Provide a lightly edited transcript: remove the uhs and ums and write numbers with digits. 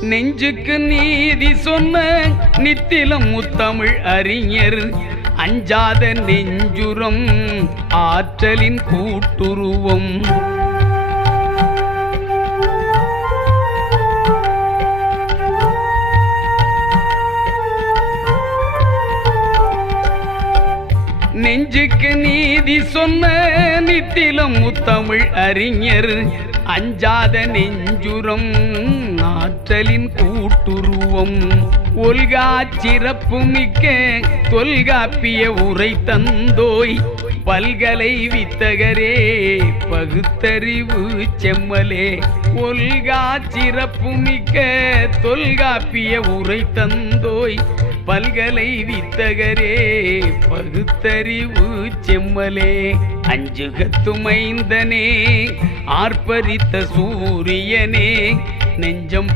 நெஞ்சுக்கு நீதி சொன்ன நித்திலம் முத்தமிழ் அறிஞர் அஞ்சாத நெஞ்சுரம் ஆற்றலின் கூட்டுருவம். நெஞ்சுக்கு நீதி சொன்ன நித்திலம் முத்தமிழ் அறிஞர் அஞ்சாத நெஞ்சுரம் ஆற்றலின் கூட்டுருவம். ஒல்கா சிறப்பு மிக்க தொல்காப்பிய உரை தந்தோய் பல்கலை வித்தகரே பகுத்தறிவு செம்மலே. ஒல்கா சிறப்பு மிக்க தொல்காப்பிய உரை தந்தோய் பல்கலை வித்தகரே பகுத்தறிவு செம்மலே. அஞ்சுகத்துமைந்தனே ஆர்ப்பரித்த சூரியனே நெஞ்சம்